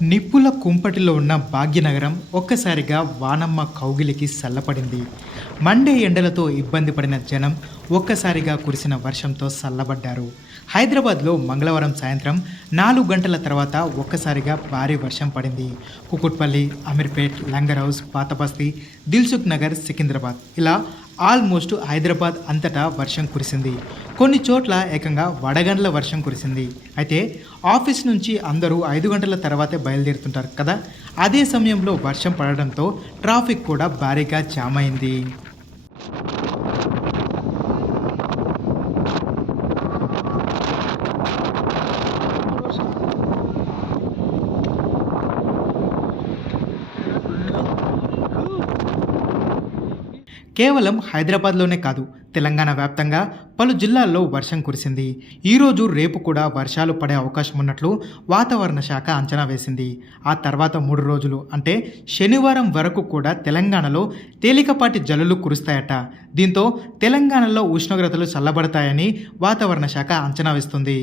నిప్పుల కుంపటిలో ఉన్న భాగ్యనగరం ఒక్కసారిగా వానమ్మ కౌగిలికి చల్లపడింది. మండే ఎండలతో ఇబ్బంది పడిన జనం ఒక్కసారిగా కురిసిన వర్షంతో చల్లబడ్డారు. హైదరాబాద్లో మంగళవారం సాయంత్రం 4 గంటల తర్వాత ఒక్కసారిగా భారీ వర్షం పడింది. కుకుట్పల్లి, అమీర్పేట్, లంగర్ హౌస్, పాతబస్తీ, దిల్సుఖ్ నగర్, సికింద్రాబాద్ ఇలా ఆల్మోస్ట్ హైదరాబాద్ అంతటా వర్షం కురిసింది. కొన్ని చోట్ల ఏకంగా వడగండ్ల వర్షం కురిసింది. అయితే ఆఫీస్ నుంచి అందరూ 5 గంటల తర్వాతే బయలుదేరుతుంటారు కదా, అదే సమయంలో వర్షం పడడంతో ట్రాఫిక్ కూడా భారీగా జామ్ అయింది. కేవలం హైదరాబాద్లోనే కాదు, తెలంగాణ వ్యాప్తంగా పలు జిల్లాల్లో వర్షం కురిసింది. ఈరోజు రేపు కూడా వర్షాలు పడే అవకాశం ఉన్నట్లు వాతావరణ శాఖ అంచనా వేసింది. ఆ తర్వాత 3 రోజులు అంటే శనివారం వరకు కూడా తెలంగాణలో తేలికపాటి జల్లులు కురుస్తాయట. దీంతో తెలంగాణలో ఉష్ణోగ్రతలు చల్లబడతాయని వాతావరణ శాఖ అంచనా వేస్తుంది.